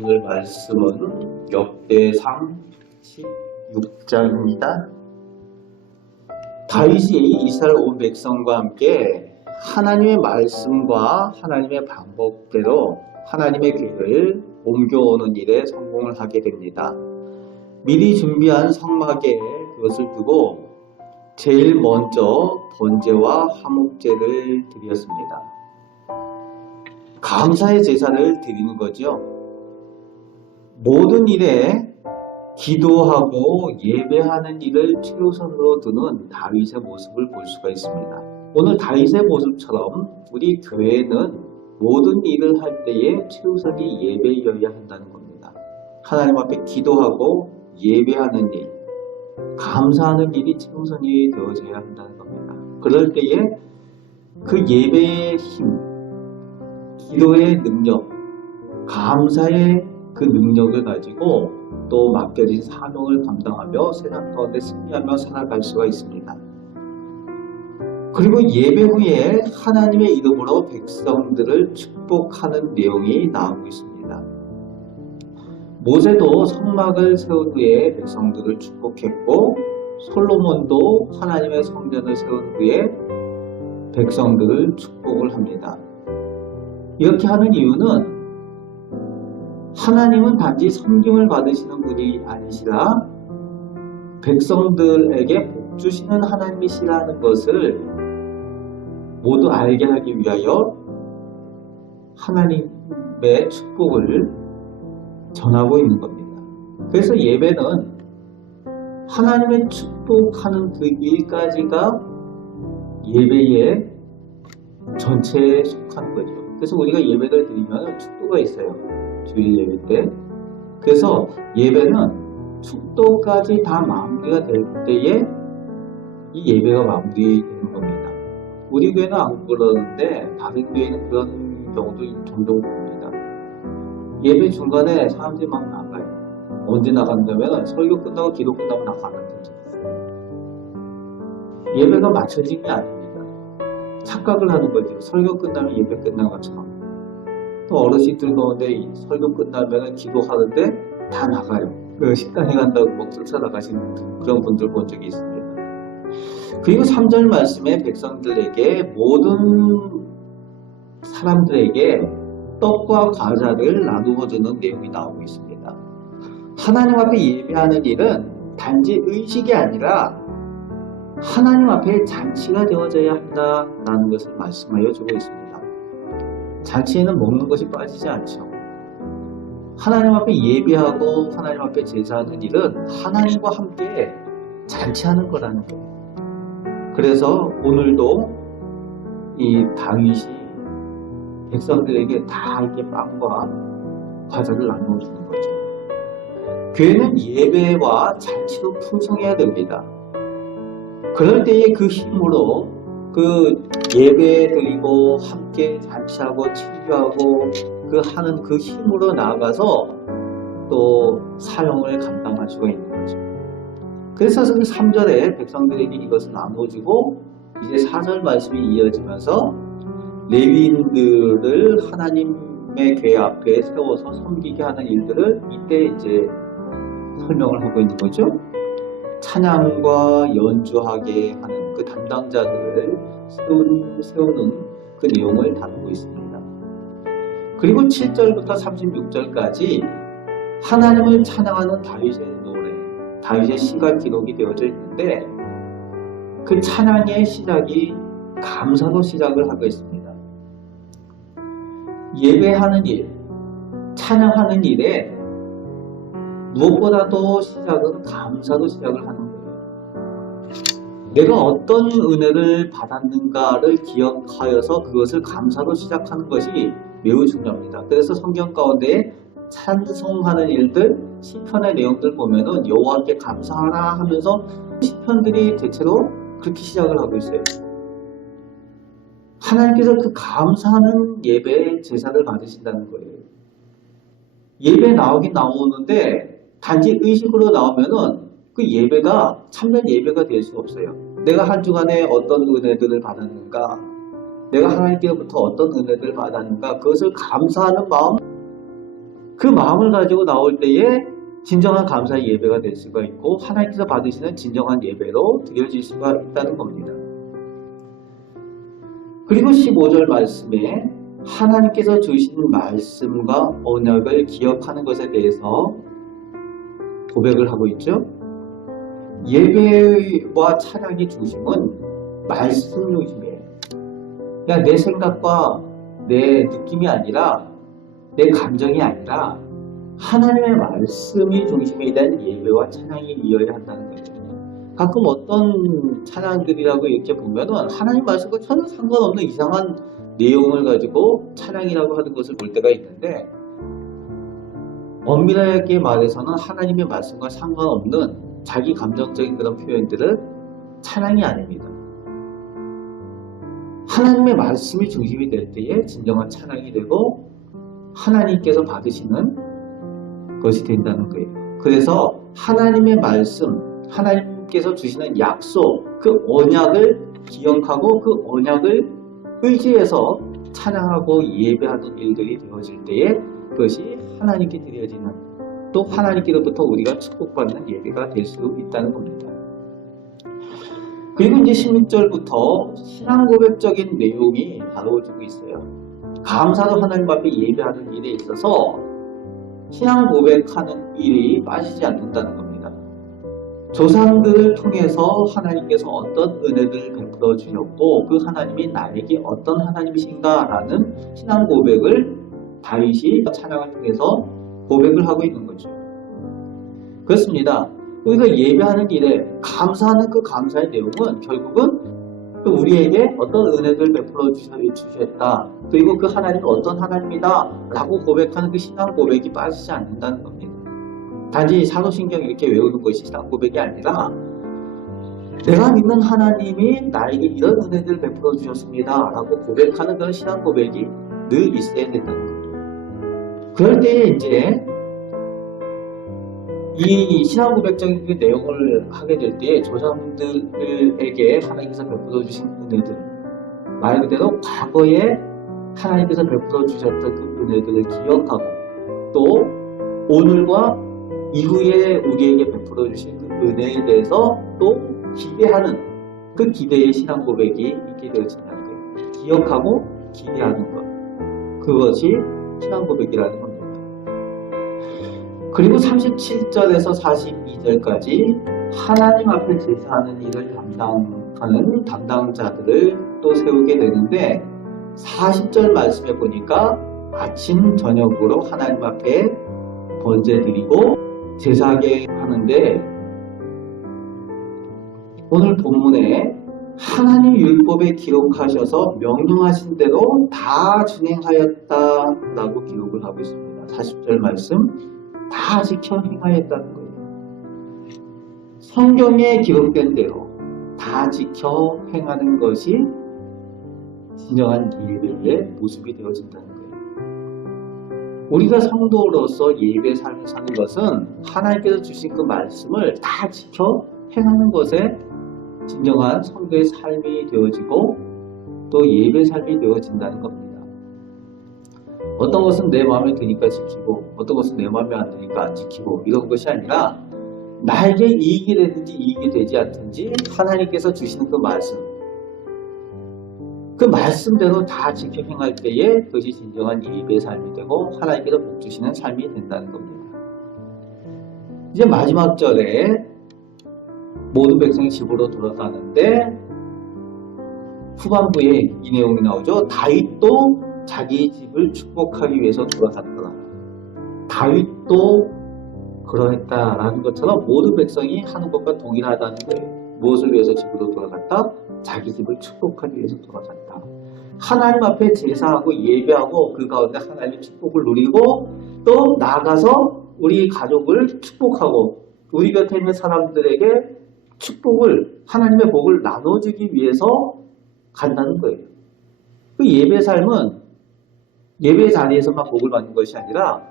오늘 말씀은 역대상 16장입니다. 다윗이 이스라엘 온 백성과 함께 하나님의 말씀과 하나님의 방법대로 하나님의 궤를 옮겨오는 일에 성공을 하게 됩니다. 미리 준비한 성막에 그것을 두고 제일 먼저 번제와 화목제를 드렸습니다. 감사의 제사를 드리는 거죠. 모든 일에 기도하고 예배하는 일을 최우선으로 두는 다윗의 모습을 볼 수가 있습니다. 오늘 다윗의 모습처럼 우리 교회는 모든 일을 할 때에 최우선이 예배여야 한다는 겁니다. 하나님 앞에 기도하고 예배하는 일, 감사하는 일이 최우선이 되어져야 한다는 겁니다. 그럴 때에 그 예배의 힘, 기도의 능력, 감사의 그 능력을 가지고 또 맡겨진 사명을 감당하며 세상 가운데 승리하며 살아갈 수가 있습니다. 그리고 예배 후에 하나님의 이름으로 백성들을 축복하는 내용이 나오고 있습니다. 모세도 성막을 세운 후에 백성들을 축복했고 솔로몬도 하나님의 성전을 세운 후에 백성들을 축복을 합니다. 이렇게 하는 이유는 하나님은 단지 섬김을 받으시는 분이 아니시라 백성들에게 복 주시는 하나님이시라는 것을 모두 알게 하기 위하여 하나님의 축복을 전하고 있는 겁니다. 그래서 예배는 하나님의 축복하는 그 일까지가 예배의 전체에 속하는 거죠. 그래서 우리가 예배를 드리면 축도가 있어요. 주일 예배 때. 그래서 예배는 축도까지 다 마무리가 될 때에 이 예배가 마무리되는 겁니다. 우리 교회는 안 그러는데 다른 교회는 그런 경우도 종종 봅니다. 예배 중간에 사람들이 막 나가요. 언제 나간다면 설교 끝나고 기도 끝나고 나가는 거죠. 예배가 맞춰진 게 아닙니다. 착각을 하는 거죠. 설교 끝나면 예배 끝난 것처럼. 또 어르신들 가운데 설교 끝나면 기도하는데 다 나가요. 그 식당에 간다고 뭐 쫓아나가시는 그런 분들 본 적이 있습니다. 그리고 3절 말씀에 백성들에게 모든 사람들에게 떡과 과자를 나누어 주는 내용이 나오고 있습니다. 하나님 앞에 예배하는 일은 단지 의식이 아니라 하나님 앞에 잔치가 되어져야 한다는 것을 말씀하여 주고 있습니다. 잔치에는 먹는 것이 빠지지 않죠. 하나님 앞에 예배하고 하나님 앞에 제사하는 일은 하나님과 함께 잔치하는 거라는 거예요. 그래서 오늘도 이 다윗이 백성들에게 다 이렇게 빵과 과자를 나누어 주는 거죠. 교회는 예배와 잔치로 풍성해야 됩니다. 그럴 때에 그 힘으로 그 예배 드리고 함께 잔치하고 치유하고 그 하는 그 힘으로 나아가서 또 사용을 감당할 수가 있는 거죠. 그래서 그 3절에 백성들에게 이것을 나눠주고 이제 4절 말씀이 이어지면서 레위인들을 하나님의 궤 앞에 세워서 섬기게 하는 일들을 이때 이제 설명을 하고 있는 거죠. 찬양과 연주하게 하는 그 담당자들을 세우는 그 내용을 다루고 있습니다. 그리고 7절부터 36절까지 하나님을 찬양하는 다윗의 노래, 다윗의 시가 기록이 되어져 있는데 그 찬양의 시작이 감사로 시작을 하고 있습니다. 예배하는 일, 찬양하는 일에 무엇보다도 시작은 감사로 시작을 하는 거예요. 내가 어떤 은혜를 받았는가를 기억하여서 그것을 감사로 시작하는 것이 매우 중요합니다. 그래서 성경 가운데 찬송하는 일들, 시편의 내용들 보면은 여호와께 감사하라 하면서 시편들이 대체로 그렇게 시작을 하고 있어요. 하나님께서 그 감사하는 예배 제사를 받으신다는 거예요. 예배 나오긴 나오는데 단지 의식으로 나오면은 그 예배가 참된 예배가 될 수 없어요. 내가 한 주간에 어떤 은혜들을 받았는가, 내가 하나님께로부터 어떤 은혜들을 받았는가, 그것을 감사하는 마음, 그 마음을 가지고 나올 때에 진정한 감사의 예배가 될 수가 있고 하나님께서 받으시는 진정한 예배로 드려질 수가 있다는 겁니다. 그리고 15절 말씀에 하나님께서 주신 말씀과 언약을 기억하는 것에 대해서 고백을 하고 있죠. 예배와 찬양의 중심은 말씀 중심이에요. 그냥 내 생각과 내 느낌이 아니라 내 감정이 아니라 하나님의 말씀이 중심에 대한 예배와 찬양이 이어야 한다는 거예요. 가끔 어떤 찬양들이라고 이렇게 보면은 하나님 말씀과 전혀 상관없는 이상한 내용을 가지고 찬양이라고 하는 것을 볼 때가 있는데 엄밀하게 말해서는 하나님의 말씀과 상관없는 자기 감정적인 그런 표현들은 찬양이 아닙니다. 하나님의 말씀이 중심이 될 때에 진정한 찬양이 되고 하나님께서 받으시는 것이 된다는 거예요. 그래서 하나님의 말씀, 하나님께서 주시는 약속, 그 언약을 기억하고 그 언약을 의지해서 찬양하고 예배하는 일들이 되어질 때에 그것이 하나님께 드려지는 또 하나님께로부터 우리가 축복받는 예배가 될 수 있다는 겁니다. 그리고 이제 16절부터 신앙 고백적인 내용이 다루어지고 있어요. 감사로 하나님 앞에 예배하는 일에 있어서 신앙 고백하는 일이 빠지지 않는다는 겁니다. 조상들을 통해서 하나님께서 어떤 은혜를 베풀어 주셨고 그 하나님이 나에게 어떤 하나님이신가 라는 신앙 고백을 다윗이 찬양을 통해서 고백을 하고 있는 거죠. 그렇습니다. 우리가 예배하는 일에 감사하는 그 감사의 내용은 결국은 또 우리에게 어떤 은혜를 베풀어 주셨다. 그리고 그 하나님은 어떤 하나님이다 라고 고백하는 그 신앙 고백이 빠지지 않는다는 겁니다. 단지 사도신경 이렇게 외우는 것이 신앙 고백이 아니라 내가 믿는 하나님이 나에게 이런 은혜를 베풀어 주셨습니다 라고 고백하는 그런 신앙 고백이 늘 있어야 된다는 겁니다. 그럴 때에 이제 이 신앙 고백적인 그 내용을 하게 될 때 조상들에게 하나님께서 베풀어 주신 은혜들, 말 그대로 과거에 하나님께서 베풀어 주셨던 그 은혜들을 기억하고 또 오늘과 이후에 우리에게 베풀어 주신 그 은혜에 대해서 또 기대하는 그 기대의 신앙 고백이 있게 되어진다는 거예요. 기억하고 기대하는 것, 그것이 신앙 고백이라는 겁니다. 그리고 37절에서 42절까지 하나님 앞에 제사하는 일을 담당하는 담당자들을 또 세우게 되는데 40절 말씀에 보니까 아침 저녁으로 하나님 앞에 번제 드리고 제사하게 하는데 오늘 본문에 하나님 율법에 기록하셔서 명령하신 대로 다 준행하였다라고 기록을 하고 있습니다. 40절 말씀 다 지켜 행하였다는 거예요. 성경에 기록된 대로 다 지켜 행하는 것이 진정한 예배의 모습이 되어진다는 거예요. 우리가 성도로서 예배 삶을 사는 것은 하나님께서 주신 그 말씀을 다 지켜 행하는 것에 진정한 성도의 삶이 되어지고 또 예배 삶이 되어진다는 겁니다. 어떤 것은 내 마음에 드니까 지키고 어떤 것은 내 마음에 안 드니까 안 지키고 이런 것이 아니라 나에게 이익이 되든지 이익이 되지 않든지 하나님께서 주시는 그 말씀, 그 말씀대로 다 지켜 행할 때에 그것이 진정한 예배의 삶이 되고 하나님께서 복 주시는 삶이 된다는 겁니다. 이제 마지막 절에 모든 백성이 집으로 돌아가는데 후반부에 이 내용이 나오죠. 다윗도 자기 집을 축복하기 위해서 돌아갔더라. 다윗도 그러했다라는 것처럼 모든 백성이 하는 것과 동일하다는 거예요. 무엇을 위해서 집으로 돌아갔다? 자기 집을 축복하기 위해서 돌아갔다. 하나님 앞에 제사하고 예배하고 그 가운데 하나님의 축복을 누리고 또 나아가서 우리 가족을 축복하고 우리 곁에 있는 사람들에게 축복을 하나님의 복을 나눠주기 위해서 간다는 거예요. 그 예배 삶은 예배 자리에서만 복을 받는 것이 아니라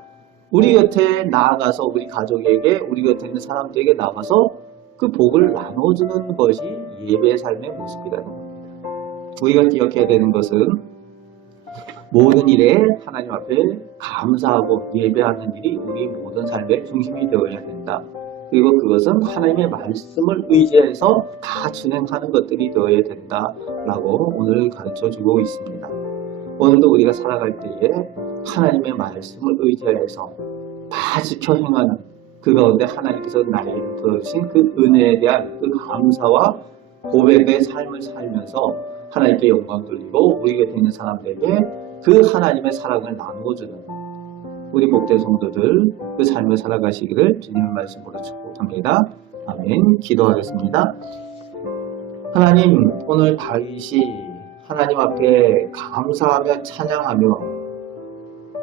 우리 곁에 나아가서 우리 가족에게 우리 곁에 있는 사람들에게 나가서 그 복을 나눠주는 것이 예배 삶의 모습이라는 겁니다. 우리가 기억해야 되는 것은 모든 일에 하나님 앞에 감사하고 예배하는 일이 우리 모든 삶의 중심이 되어야 된다. 그리고 그것은 하나님의 말씀을 의지해서 다 진행하는 것들이 되어야 된다라고 오늘 가르쳐주고 있습니다. 오늘도 우리가 살아갈 때에 하나님의 말씀을 의지해서 다 지켜 행하는 그 가운데 하나님께서 나에게 부어주신 그 은혜에 대한 그 감사와 고백의 삶을 살면서 하나님께 영광 돌리고 우리 곁에 있는 사람들에게 그 하나님의 사랑을 나누어주는 우리 복된 성도들 그 삶을 살아가시기를 주님의 말씀으로 축복합니다. 아멘. 기도하겠습니다. 하나님, 오늘 다윗이 하나님 앞에 감사하며 찬양하며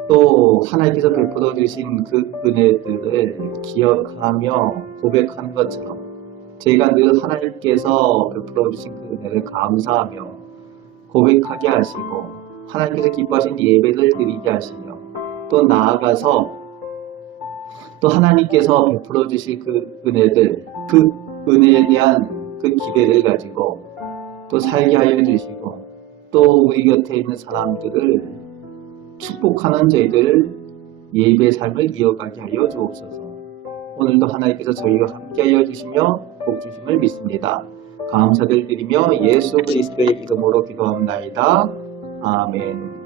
또 하나님께서 베풀어 주신 그 은혜들을 기억하며 고백하는 것처럼 저희가 늘 하나님께서 베풀어 주신 그 은혜를 감사하며 고백하게 하시고 하나님께서 기뻐하신 예배를 드리게 하시며 또 나아가서 또 하나님께서 베풀어 주실 그 은혜들, 그 은혜에 대한 그 기대를 가지고 또 살게 하여 주시고 또 우리 곁에 있는 사람들을 축복하는 저희들 예배의 삶을 이어가게 하여 주옵소서. 오늘도 하나님께서 저희와 함께 하여 주시며 복 주심을 믿습니다. 감사를 드리며 예수 그리스도의 이름으로 기도합나이다. 아멘.